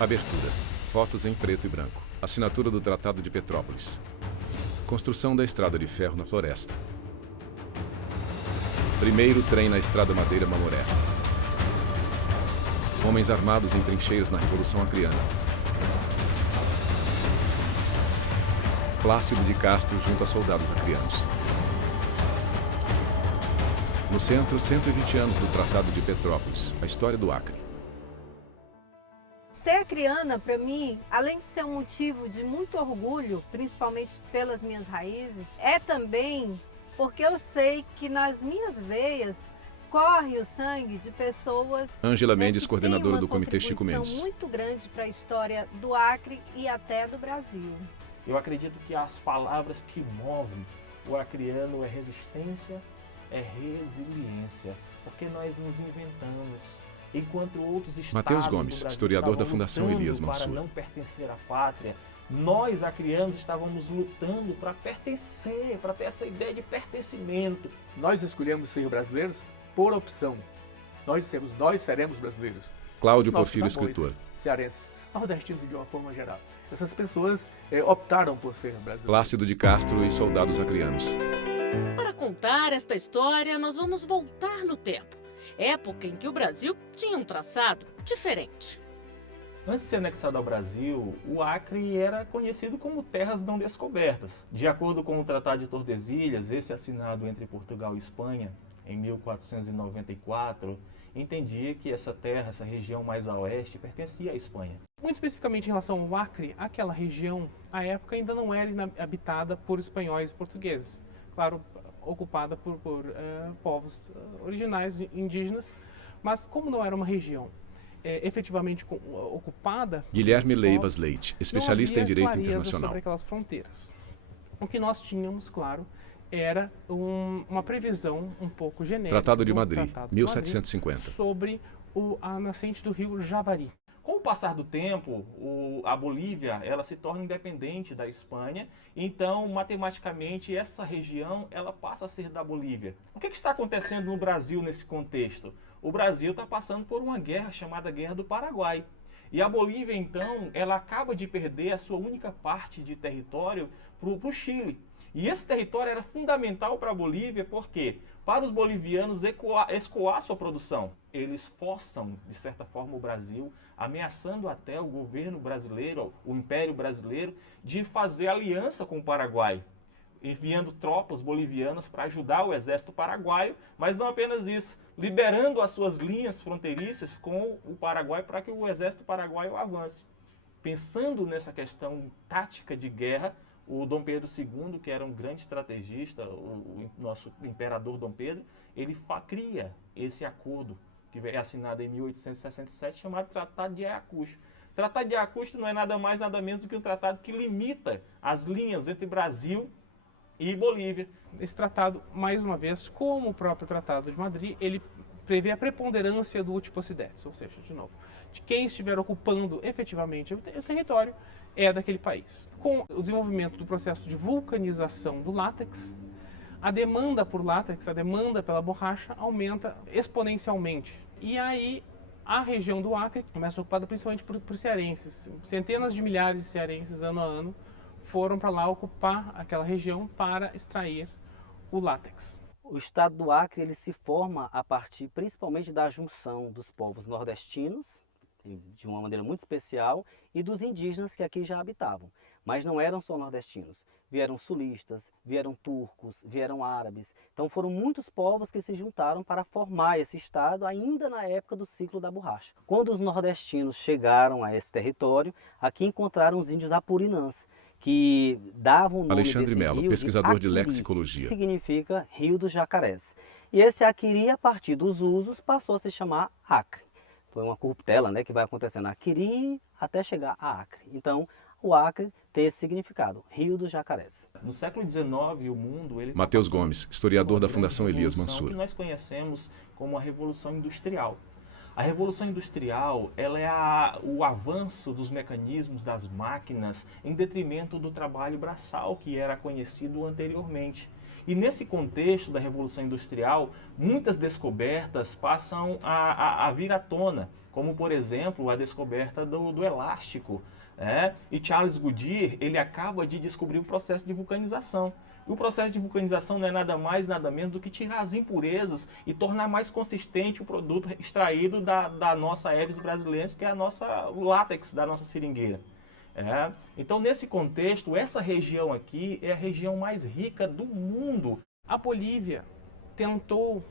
Abertura. Fotos em preto e branco. Assinatura do Tratado de Petrópolis. Construção da estrada de ferro na floresta. Primeiro trem na estrada Madeira Mamoré. Homens armados em trincheiras na Revolução Acreana. Plácido de Castro junto a soldados acreanos. No centro, 120 anos do Tratado de Petrópolis, a história do Acre. Ser acreana, para mim, além de ser um motivo de muito orgulho, principalmente pelas minhas raízes, é também porque eu sei que nas minhas veias corre o sangue de pessoas... Ângela Mendes, que coordenadora têm do Comitê Chico uma Mendes. contribuição muito grande para a história do Acre e até do Brasil. Eu acredito que as palavras que movem o acreano é resistência, é resiliência, porque nós nos inventamos. Enquanto outros estados Mateus Gomes, do Brasil historiador da estavam Fundação lutando Elias Mansur. para não pertencer à pátria, nós, acreanos, estávamos lutando para pertencer, para ter essa ideia de pertencimento. Nós escolhemos ser brasileiros por opção. Nós dissemos, nós seremos brasileiros. Cláudio Nossos Porfírio, avós, escritor. cearenses, nordestinos de uma forma geral. Essas pessoas optaram por ser brasileiros. Plácido de Castro e soldados acreanos. Para contar esta história, nós vamos voltar no tempo. Época em que o Brasil tinha um traçado diferente. Antes de ser anexado ao Brasil, o Acre era conhecido como terras não descobertas. De acordo com o Tratado de Tordesilhas, esse assinado entre Portugal e Espanha em 1494, entendia que essa terra, essa região mais a oeste, pertencia à Espanha. Muito especificamente em relação ao Acre, aquela região, à época, ainda não era habitada por espanhóis e portugueses. Claro, ocupada por povos originais, indígenas, mas como não era uma região efetivamente ocupada... Guilherme por Leivas povos, Leite, especialista em direito clareza internacional. sobre aquelas fronteiras. O que nós tínhamos, claro, era uma previsão um pouco genérica. Tratado de do Madrid, Tratado de 1750. Madrid, sobre a nascente do rio Javari. Com o passar do tempo, a Bolívia ela se torna independente da Espanha, então, matematicamente, essa região ela passa a ser da Bolívia. O que está acontecendo no Brasil nesse contexto? O Brasil está passando por uma guerra chamada Guerra do Paraguai. E a Bolívia, então, ela acaba de perder a sua única parte de território para o Chile. E esse território era fundamental para a Bolívia, porque para os bolivianos escoar sua produção. Eles forçam, de certa forma, o Brasil, ameaçando até o governo brasileiro, o Império Brasileiro, de fazer aliança com o Paraguai, enviando tropas bolivianas para ajudar o exército paraguaio, mas não apenas isso, liberando as suas linhas fronteiriças com o Paraguai para que o exército paraguaio avance. Pensando nessa questão tática de guerra, o Dom Pedro II, que era um grande estrategista, o nosso imperador Dom Pedro, ele cria esse acordo, que é assinado em 1867, chamado Tratado de Ayacucho. O Tratado de Ayacucho não é nada mais, nada menos do que um tratado que limita as linhas entre Brasil e Bolívia. Esse tratado, mais uma vez, como o próprio Tratado de Madrid, ele prevê a preponderância do utiposidetis, ou seja, de novo, de quem estiver ocupando efetivamente o território é daquele país. Com o desenvolvimento do processo de vulcanização do látex, a demanda por látex, a demanda pela borracha aumenta exponencialmente. E aí a região do Acre começa ocupada principalmente por cearenses. Centenas de milhares de cearenses, ano a ano, foram para lá ocupar aquela região para extrair o látex. O estado do Acre ele se forma a partir principalmente da junção dos povos nordestinos, de uma maneira muito especial, e dos indígenas que aqui já habitavam. Mas não eram só nordestinos, vieram sulistas, vieram turcos, vieram árabes. Então foram muitos povos que se juntaram para formar esse estado ainda na época do ciclo da borracha. Quando os nordestinos chegaram a esse território, aqui encontraram os índios apurinãs, que davam o nome Alexandre desse Melo, rio pesquisador de Aquiri, lexicologia. que significa Rio dos Jacarés. E esse Aquiri, a partir dos usos, passou a se chamar Acre. Foi uma corruptela, né, que vai acontecendo Aquiri até chegar a Acre. Então, o Acre tem esse significado, Rio dos Jacarés. No século XIX, o mundo... ele Mateus passando Gomes, historiador por da uma Fundação grande Elias revolução Mansur. que nós conhecemos como a Revolução Industrial. A Revolução Industrial ela é o avanço dos mecanismos, das máquinas, em detrimento do trabalho braçal que era conhecido anteriormente. E nesse contexto da Revolução Industrial, muitas descobertas passam a vir à tona, como por exemplo a descoberta do elástico. E Charles Goodyear, ele acaba de descobrir o processo de vulcanização. E o processo de vulcanização não é nada mais, nada menos do que tirar as impurezas e tornar mais consistente o produto extraído da nossa Aeves brasileira, que é o látex da nossa seringueira. Então, nesse contexto, essa região aqui é a região mais rica do mundo. A Bolívia tentou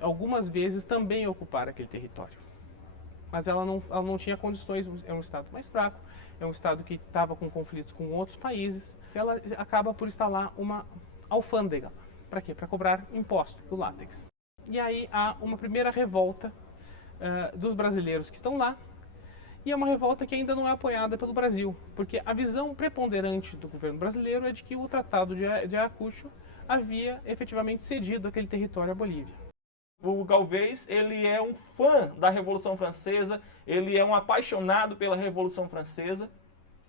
algumas vezes também ocupar aquele território, mas ela não tinha condições. É um estado mais fraco, é um estado que estava com conflitos com outros países. Ela acaba por instalar uma alfândega. Para quê? Para cobrar imposto do látex. E aí há uma primeira revolta dos brasileiros que estão lá, e é uma revolta que ainda não é apoiada pelo Brasil, porque a visão preponderante do governo brasileiro é de que o Tratado de Ayacucho havia efetivamente cedido aquele território à Bolívia. O Galvez, ele é um fã da Revolução Francesa, ele é um apaixonado pela Revolução Francesa,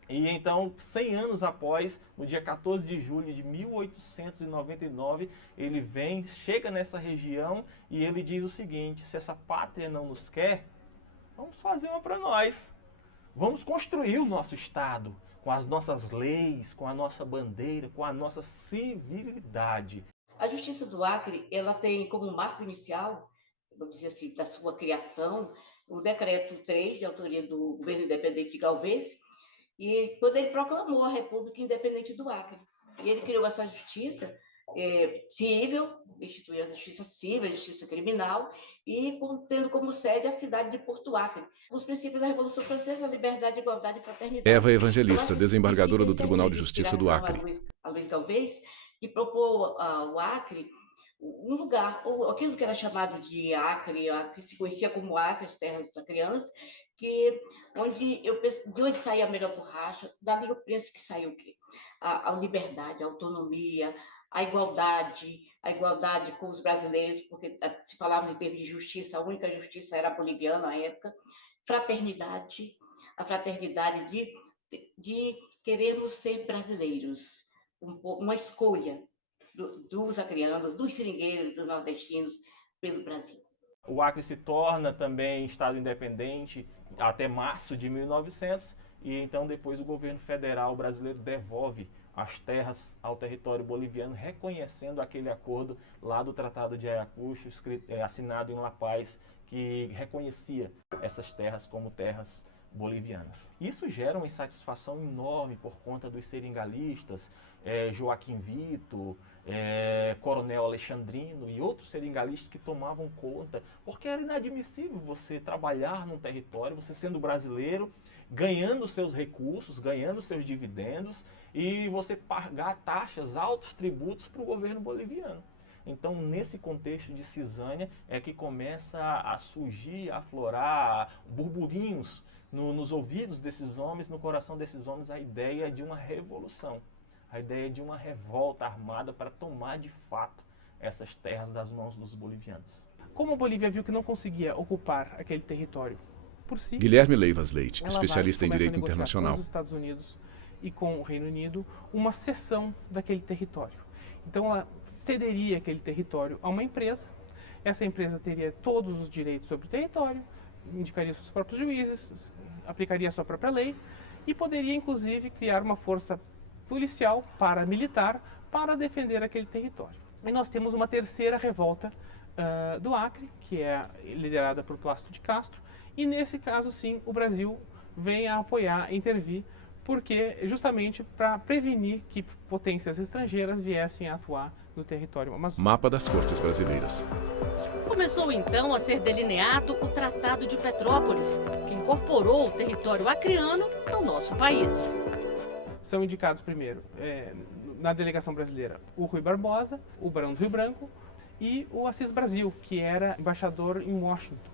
e então, 100 anos após, no dia 14 de julho de 1899, ele chega nessa região e ele diz o seguinte: se essa pátria não nos quer, vamos fazer uma para nós. Vamos construir o nosso Estado, com as nossas leis, com a nossa bandeira, com a nossa civilidade. A Justiça do Acre, ela tem como marco inicial, vamos dizer assim, da sua criação, o Decreto 3, de autoria do governo independente de Galvez, e quando ele proclamou a República Independente do Acre. E ele criou essa justiça civil, instituiu a justiça civil, a justiça criminal, e tendo como sede a cidade de Porto Acre. Os princípios da Revolução Francesa, a liberdade, igualdade e fraternidade. Eva Evangelista, desembargadora do Tribunal de Justiça do Acre. A Luiz Galvez, que propôs ao Acre um lugar, ou aquilo que era chamado de Acre, que se conhecia como Acre, as terras dos acreanos, de onde saía a melhor borracha, dali eu penso que saiu o quê? A liberdade, a autonomia, a igualdade com os brasileiros, porque se falava em termos de justiça, a única justiça era a boliviana na época, fraternidade, a fraternidade de querermos ser brasileiros, uma escolha dos acreanos, dos seringueiros, dos nordestinos pelo Brasil. O Acre se torna também Estado independente até março de 1900, e então depois o governo federal brasileiro devolve as terras ao território boliviano, reconhecendo aquele acordo lá do Tratado de Ayacucho, assinado em La Paz, que reconhecia essas terras como terras bolivianas. Isso gera uma insatisfação enorme por conta dos seringalistas, Joaquim Vitor, Coronel Alexandrino e outros seringalistas que tomavam conta, porque era inadmissível você trabalhar num território, você sendo brasileiro, ganhando seus recursos, ganhando seus dividendos, e você pagar taxas, altos tributos para o governo boliviano. Então, nesse contexto de cisânia, é que começa a surgir, a aflorar burburinhos nos ouvidos desses homens, no coração desses homens, a ideia de uma revolução, a ideia de uma revolta armada para tomar de fato essas terras das mãos dos bolivianos. Como a Bolívia viu que não conseguia ocupar aquele território por si, Guilherme Leivas Leite, ela especialista em começa a direito negociar internacional. com os Estados Unidos e com o Reino Unido uma cessão daquele território. Então ela cederia aquele território a uma empresa. Essa empresa teria todos os direitos sobre o território, indicaria seus próprios juízes, aplicaria a sua própria lei e poderia inclusive criar uma força policial paramilitar para defender aquele território. E nós temos uma terceira revolta do Acre, que é liderada por Plácido de Castro, e nesse caso sim o Brasil vem a apoiar, intervir, porque justamente para prevenir que potências estrangeiras viessem a atuar no território amazônico. Mapa das Cortes Brasileiras. Começou então a ser delineado o Tratado de Petrópolis, que incorporou o território acreano ao nosso país. São indicados primeiro, na delegação brasileira, o Rui Barbosa, o Barão do Rio Branco e o Assis Brasil, que era embaixador em Washington.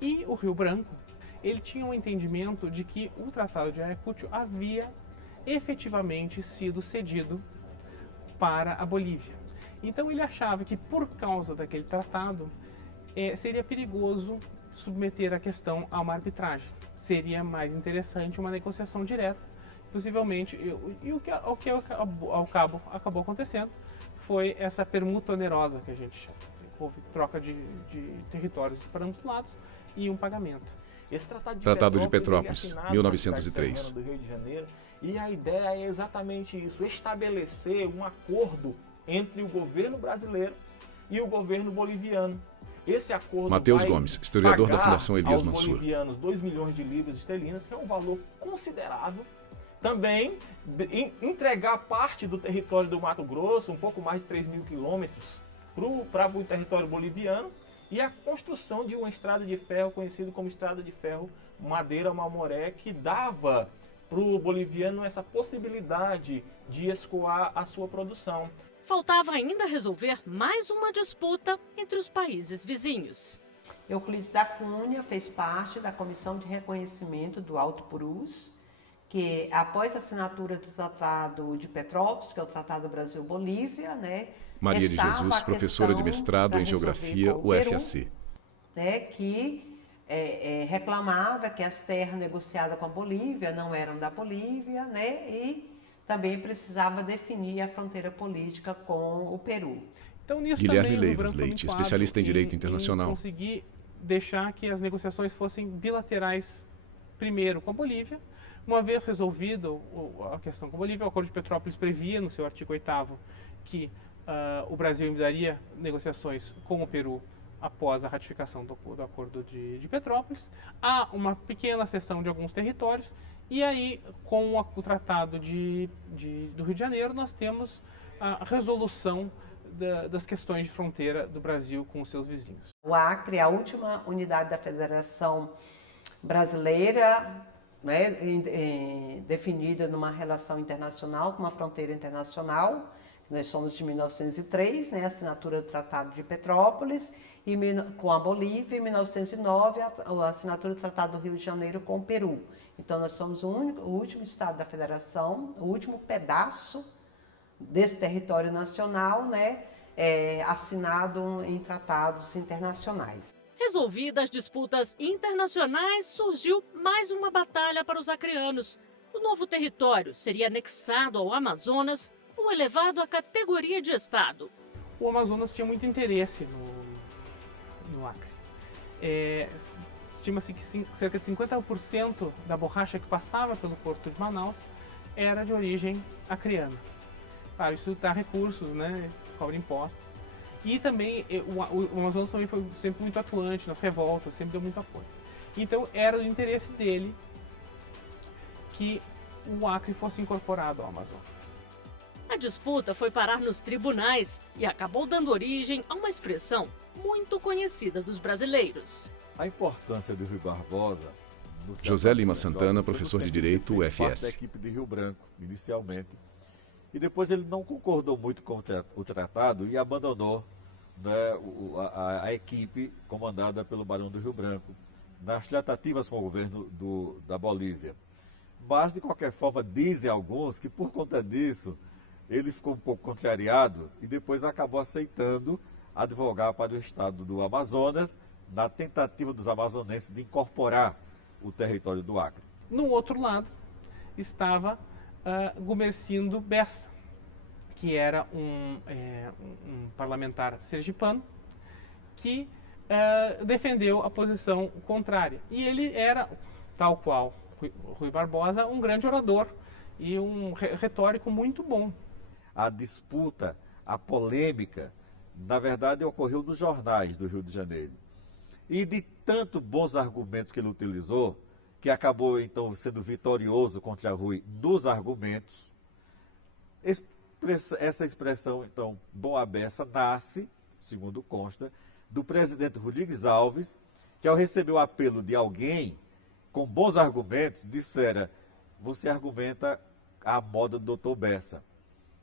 E o Rio Branco, ele tinha um entendimento de que o Tratado de Ayacucho havia efetivamente sido cedido para a Bolívia. Então ele achava que por causa daquele tratado seria perigoso submeter a questão a uma arbitragem. Seria mais interessante uma negociação direta, possivelmente, o que ao cabo acabou acontecendo foi essa permuta onerosa que a gente chama. Houve troca de territórios para ambos os lados e um pagamento. Esse Tratado de ele é Petrópolis, assinado 1903. na cidade serrana do Rio de Janeiro, e a ideia é exatamente isso, estabelecer um acordo entre o governo brasileiro e o governo boliviano. Esse acordo Mateus vai Gomes, historiador da pagar Fundação Elias aos Mansur. bolivianos 2 milhões de libras esterlinas, que é um valor considerável. Também entregar parte do território do Mato Grosso, um pouco mais de 3 mil quilômetros, para o território boliviano, e a construção de uma estrada de ferro, conhecida como Estrada de Ferro Madeira-Malmoré, que dava para o boliviano essa possibilidade de escoar a sua produção. Faltava ainda resolver mais uma disputa entre os países vizinhos. Euclides da Cunha fez parte da Comissão de Reconhecimento do Alto Purus, que após a assinatura do Tratado de Petrópolis, que é o Tratado Brasil-Bolívia, né, Maria de Jesus, professora de mestrado em Geografia, UFAC. Né, que reclamava que as terras negociadas com a Bolívia não eram da Bolívia, né, e também precisava definir a fronteira política com o Peru. Então, nisso Guilherme também, Leivas Leite, especialista em direito internacional. Conseguir deixar que as negociações fossem bilaterais, primeiro com a Bolívia. Uma vez resolvido a questão com a Bolívia, o Acordo de Petrópolis previa no seu artigo 8º que o Brasil daria negociações com o Peru após a ratificação do Acordo de Petrópolis. Há uma pequena cessão de alguns territórios e aí, com o Tratado do Rio de Janeiro, nós temos a resolução das questões de fronteira do Brasil com os seus vizinhos. O Acre é a última unidade da Federação Brasileira, né, definida numa relação internacional, com uma fronteira internacional. Nós somos de 1903, né, a assinatura do Tratado de Petrópolis, e com a Bolívia, em 1909, a assinatura do Tratado do Rio de Janeiro com o Peru. Então, nós somos o último estado da federação, o último pedaço desse território nacional, né, assinado em tratados internacionais. Resolvidas as disputas internacionais, surgiu mais uma batalha para os acreanos. O novo território seria anexado ao Amazonas ou elevado à categoria de estado. O Amazonas tinha muito interesse no Acre. Estima-se que cerca de 50% da borracha que passava pelo porto de Manaus era de origem acreana. Claro, isso dá recursos, né? Cobra impostos. E também o Amazonas também foi sempre muito atuante nas revoltas, sempre deu muito apoio. Então era do interesse dele que o Acre fosse incorporado ao Amazonas. A disputa foi parar nos tribunais e acabou dando origem a uma expressão muito conhecida dos brasileiros. A importância do Rui Barbosa... José Lima Santana, professor de Direito, fez parte UFS. da equipe de Rio Branco, inicialmente. E depois ele não concordou muito com o tratado e abandonou, né, a equipe comandada pelo Barão do Rio Branco nas tratativas com o governo da Bolívia. Mas, de qualquer forma, dizem alguns que por conta disso ele ficou um pouco contrariado e depois acabou aceitando advogar para o estado do Amazonas na tentativa dos amazonenses de incorporar o território do Acre. No outro lado estava Gumercindo Bessa, que era um parlamentar sergipano que defendeu a posição contrária. E ele era, tal qual Rui Barbosa, um grande orador e um retórico muito bom. A disputa, a polêmica, na verdade, ocorreu nos jornais do Rio de Janeiro. E de tanto bons argumentos que ele utilizou, que acabou então sendo vitorioso contra Rui nos argumentos, essa expressão, então, bom à beça, nasce, segundo consta, do presidente Rodrigues Alves, que ao receber o apelo de alguém com bons argumentos, dissera: você argumenta à moda do Dr. Bessa.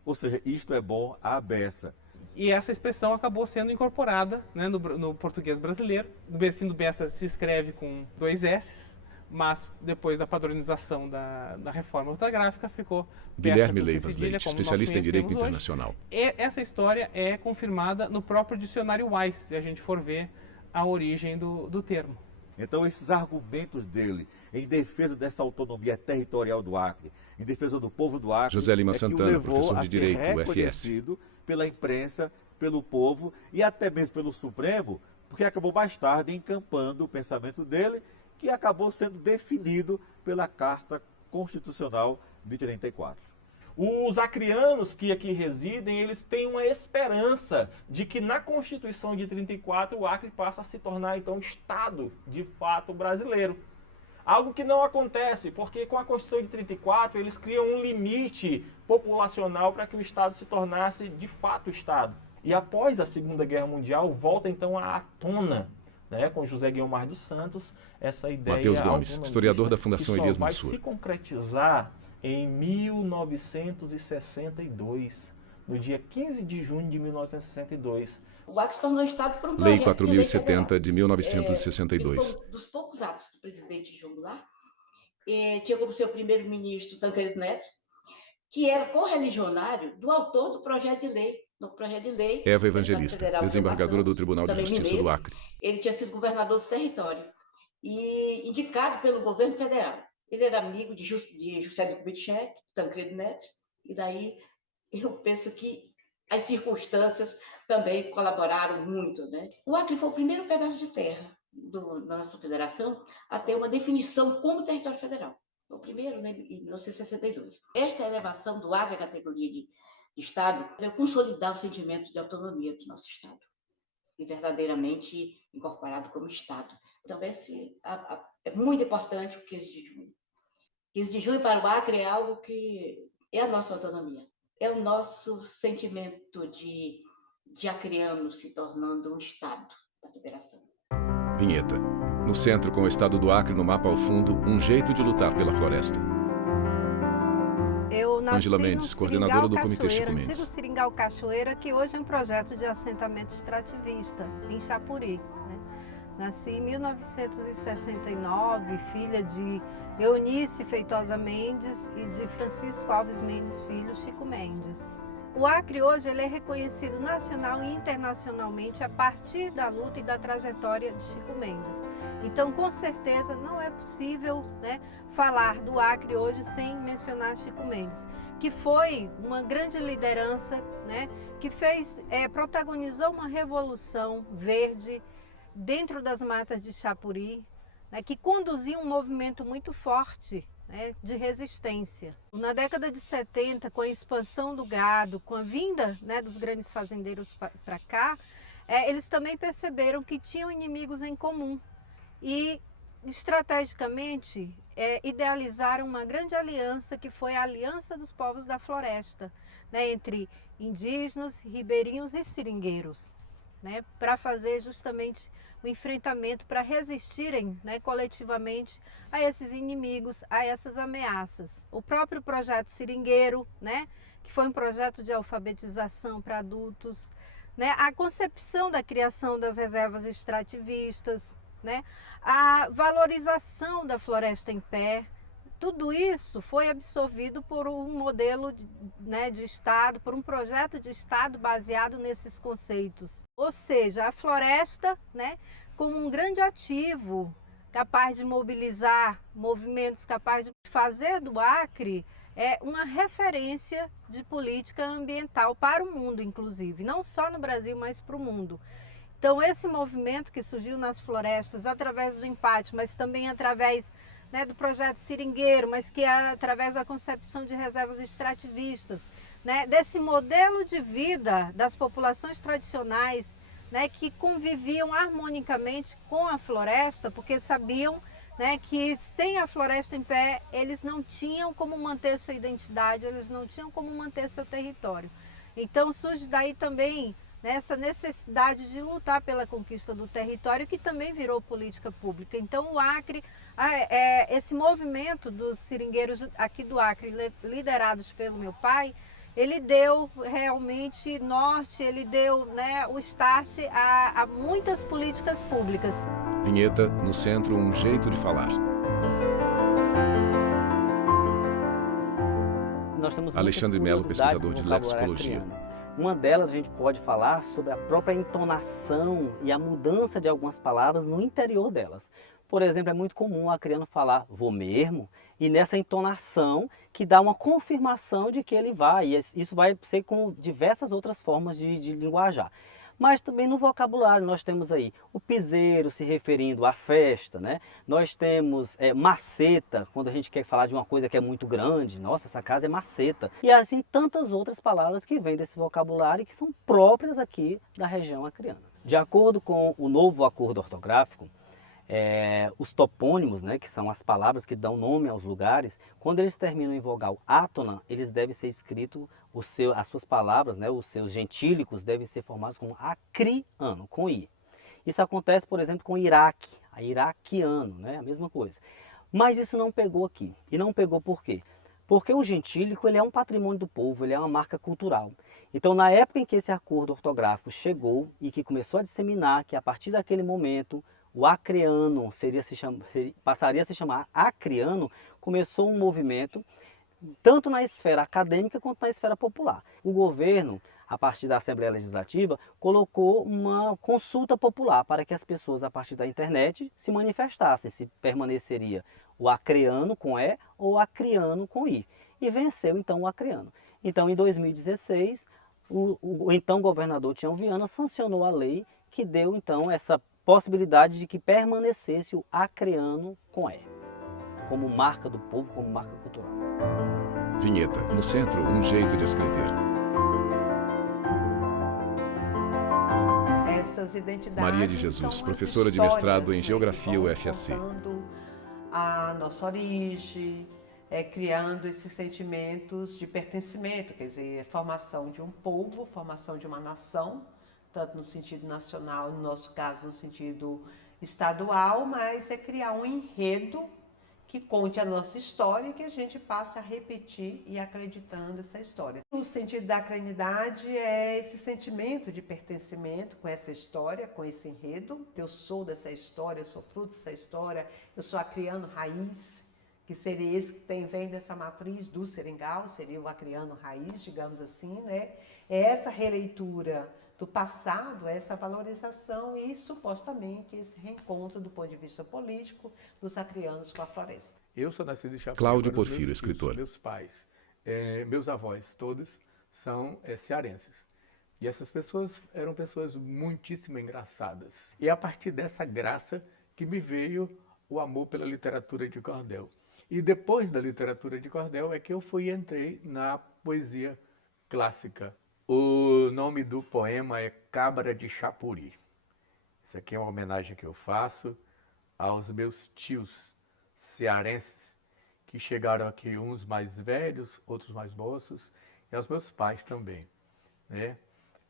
Ou seja, isto é bom à beça. E essa expressão acabou sendo incorporada, né, no português brasileiro. Gumercindo Bessa se escreve com 2 S's, mas depois da padronização da reforma ortográfica ficou Guilherme Leivas Leite, especialista em Direito Internacional. Essa história é confirmada no próprio dicionário Wise, se a gente for ver a origem do termo. Então, esses argumentos dele em defesa dessa autonomia territorial do Acre, em defesa do povo do Acre, José Lima é que Santana, o levou professor a de ser Direito, UFS. reconhecido pela imprensa, pelo povo e até mesmo pelo Supremo, porque acabou mais tarde encampando o pensamento dele, que acabou sendo definido pela Carta Constitucional de 34. Os acreanos que aqui residem, eles têm uma esperança de que na Constituição de 34 o Acre passa a se tornar, então, Estado de fato brasileiro. Algo que não acontece, porque com a Constituição de 34 eles criam um limite populacional para que o Estado se tornasse de fato Estado. E após a Segunda Guerra Mundial, volta então à tona, né, com José Guiomar dos Santos, essa ideia... Matheus Gomes, historiador da Fundação Elias Mansur. Mansur. Vai se concretizar em 1962, no dia 15 de junho de 1962. O Acre se tornou Estado por um Lei projeto de lei 4070 de federal. 1962. Foi um dos poucos atos do presidente João Goulart. Tinha como seu primeiro-ministro Tancredo Neves, que era correligionário do autor do projeto de lei. No projeto de lei, Eva Evangelista, Federal, desembargadora do Tribunal de também Justiça mineiro. do Acre. Ele tinha sido governador do território e indicado pelo governo federal. Ele era amigo de Juscelino Kubitschek, Tancredo Neves, e daí eu penso que as circunstâncias também colaboraram muito, né? O Acre foi o primeiro pedaço de terra da nossa federação a ter uma definição como território federal. Foi o primeiro, né, em 1962. Esta elevação do Acre à categoria de Estado vai consolidar o sentimento de autonomia do nosso Estado, e verdadeiramente incorporado como Estado. Então, esse é muito importante o 15 de junho. 15 de junho para o Acre é algo que é a nossa autonomia, é o nosso sentimento de acreano se tornando um Estado da Federação. Vinheta. No centro, com o estado do Acre no mapa ao fundo, um jeito de lutar pela floresta. Eu nasci Ângela no Mendes, Seringal coordenadora do Comitê Cachoeira, Chico Mendes. antigo Seringal Cachoeira, que hoje é um projeto de assentamento extrativista em Chapuri, né? Nasci em 1969, filha de Eunice Feitosa Mendes e de Francisco Alves Mendes Filho, Chico Mendes. O Acre hoje ele é reconhecido nacional e internacionalmente a partir da luta e da trajetória de Chico Mendes. Então, com certeza, não é possível, né, falar do Acre hoje sem mencionar Chico Mendes, que foi uma grande liderança, né, que protagonizou uma revolução verde dentro das matas de Chapuri, né, que conduziu um movimento muito forte, né, de resistência. Na década de 70, com a expansão do gado, com a vinda, né, dos grandes fazendeiros para cá, eles também perceberam que tinham inimigos em comum e, estrategicamente, idealizaram uma grande aliança, que foi a Aliança dos Povos da Floresta, né, entre indígenas, ribeirinhos e seringueiros, né, para fazer justamente o enfrentamento, para resistirem, né, coletivamente a esses inimigos, a essas ameaças. O próprio projeto Seringueiro, né, que foi um projeto de alfabetização para adultos, né, a concepção da criação das reservas extrativistas, né, a valorização da floresta em pé, tudo isso foi absorvido por um modelo de Estado, por um projeto de Estado baseado nesses conceitos. Ou seja, a floresta, né, como um grande ativo, capaz de mobilizar movimentos, capaz de fazer do Acre uma referência de política ambiental para o mundo, inclusive, não só no Brasil, mas para o mundo. Então, esse movimento que surgiu nas florestas, através do empate, mas também através, né, do projeto Seringueiro, mas que era através da concepção de reservas extrativistas, né, desse modelo de vida das populações tradicionais, né, que conviviam harmonicamente com a floresta, porque sabiam, né, que sem a floresta em pé, eles não tinham como manter sua identidade, eles não tinham como manter seu território. Então surge daí também essa necessidade de lutar pela conquista do território, que também virou política pública. Então o Acre, esse movimento dos seringueiros aqui do Acre, liderados pelo meu pai, ele deu realmente norte, ele deu, né, o start a muitas políticas públicas. Vinheta, no centro, um jeito de falar. Nós temos Alexandre Melo, pesquisador de lexicologia. Acreano. Uma delas a gente pode falar sobre a própria entonação e a mudança de algumas palavras no interior delas. por exemplo, é muito comum o acreano falar vou mesmo, e nessa entonação que dá uma confirmação de que ele vai. E isso vai ser com diversas outras formas de linguajar. Mas também no vocabulário nós temos aí o piseiro se referindo à festa, né? Nós temos maceta, quando a gente quer falar de uma coisa que é muito grande, nossa, essa casa é maceta. E assim tantas outras palavras que vêm desse vocabulário e que são próprias aqui da região acreana. De acordo com o novo acordo ortográfico, os topônimos, né, que são as palavras que dão nome aos lugares, quando eles terminam em vogal átona, eles devem ser escritos, as suas palavras, né, os seus gentílicos devem ser formados como acriano, com i. Isso acontece, por exemplo, com Iraque, a iraquiano, né, a mesma coisa. Mas isso não pegou aqui. E não pegou por quê? Porque o gentílico ele é um patrimônio do povo, ele é uma marca cultural. Então, na época em que esse acordo ortográfico chegou e que começou a disseminar que a partir daquele momento o acreano passaria a se chamar acriano, começou um movimento tanto na esfera acadêmica quanto na esfera popular. O governo, a partir da Assembleia Legislativa, colocou uma consulta popular para que as pessoas, a partir da internet, se manifestassem se permaneceria o acreano com E ou o acriano com I. E venceu então o acreano. Então, em 2016, o então governador Tião Viana sancionou a lei que deu então essa possibilidade de que permanecesse o acreano com E, como marca do povo, como marca cultural. Vinheta. No centro, um jeito de escrever. Essas identidades Maria de Jesus, são professora as de mestrado em histórias, Geografia que vão UFAC. contando a nossa origem, criando esses sentimentos de pertencimento, quer dizer, formação de um povo, formação de uma nação, tanto no sentido nacional, no nosso caso no sentido estadual, mas é criar um enredo que conte a nossa história e que a gente passe a repetir e acreditando essa história. O sentido da acreanidade é esse sentimento de pertencimento com essa história, com esse enredo. Eu sou dessa história, eu sou fruto dessa história, eu sou acriano raiz, que seria esse que vem dessa matriz do seringal, seria o acriano raiz, digamos assim, né? É essa releitura do passado, essa valorização e, supostamente, esse reencontro do ponto de vista político dos acrianos com a floresta. Eu sou nascido em Chapecó. Cláudio Porfírio, escritor. Meus pais, meus avós, todos são cearenses. E essas pessoas eram pessoas muitíssimo engraçadas. E é a partir dessa graça que me veio o amor pela literatura de cordel. E depois da literatura de cordel é que eu entrei na poesia clássica. O nome do poema é Cabra de Chapuri. Isso aqui é uma homenagem que eu faço aos meus tios cearenses que chegaram aqui, uns mais velhos, outros mais moços, e aos meus pais também, né?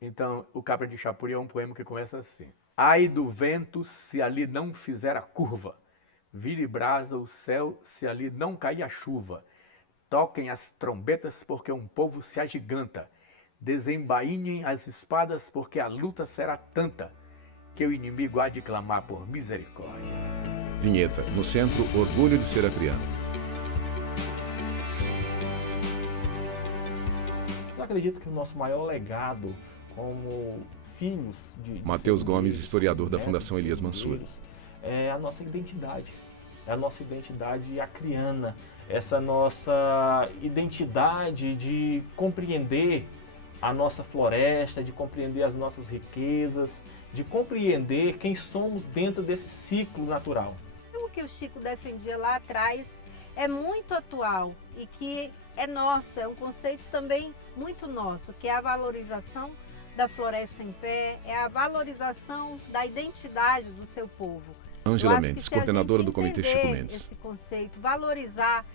Então, o Cabra de Chapuri é um poema que começa assim: ai do vento se ali não fizer a curva, vire brasa o céu se ali não cair a chuva, toquem as trombetas porque um povo se agiganta, desembainem as espadas porque a luta será tanta que o inimigo há de clamar por misericórdia. Vinheta. No centro, orgulho de ser acriano. Eu acredito que o nosso maior legado como filhos de Matheus Gomes, seringueiros, historiador da né, Fundação Elias Mansur. É a nossa identidade. É a nossa identidade acriana. Essa nossa identidade de compreender a nossa floresta, de compreender as nossas riquezas, de compreender quem somos dentro desse ciclo natural. O que o Chico defendia lá atrás é muito atual e que é nosso, é um conceito também muito nosso, que é a valorização da floresta em pé, é a valorização da identidade do seu povo. Ângela Mendes, coordenadora do Comitê Chico Mendes. Esse conceito, valorizar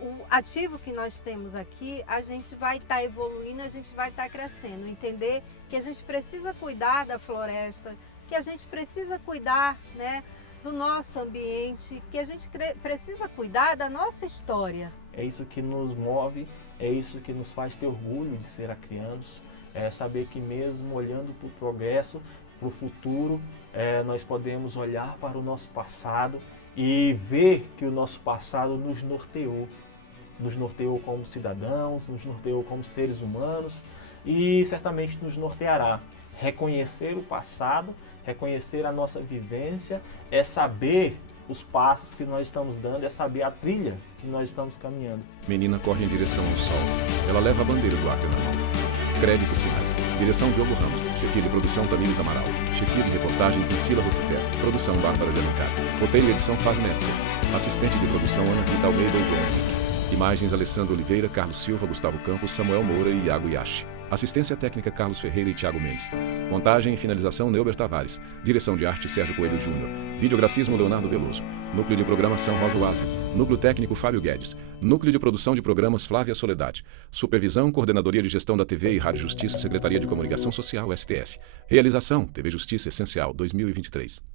o ativo que nós temos aqui, a gente vai estar evoluindo, a gente vai estar crescendo. Entender que a gente precisa cuidar da floresta, que a gente precisa cuidar, né, do nosso ambiente, que a gente precisa cuidar da nossa história. É isso que nos move, é isso que nos faz ter orgulho de ser acrianos, é saber que mesmo olhando para o progresso, para o futuro, nós podemos olhar para o nosso passado e ver que o nosso passado nos norteou como cidadãos, nos norteou como seres humanos e certamente nos norteará. Reconhecer o passado, reconhecer a nossa vivência, é saber os passos que nós estamos dando, é saber a trilha que nós estamos caminhando. Menina corre em direção ao sol. Ela leva a bandeira do Acre na mão. Créditos finais. Direção Diogo Ramos. Chefia de produção Tamires Amaral. Chefia de reportagem Priscila Rossiter. Produção Bárbara de Alencar. Roteiro e edição Fábio Metzger. Assistente de produção Ana Rita Almeida e João Henrique. Imagens Alessandro Oliveira, Carlos Silva, Gustavo Campos, Samuel Moura e Iago Yashi. Assistência técnica Carlos Ferreira e Thiago Mendes. Montagem e finalização Neuber Tavares. Direção de arte Sérgio Coelho Júnior. Videografismo Leonardo Veloso. Núcleo de programação Rosa Wazen. Núcleo técnico Fábio Guedes. Núcleo de produção de programas Flávia Soledade. Supervisão Coordenadoria de Gestão da TV e Rádio Justiça, Secretaria de Comunicação Social, STF. Realização TV Justiça Essencial 2023.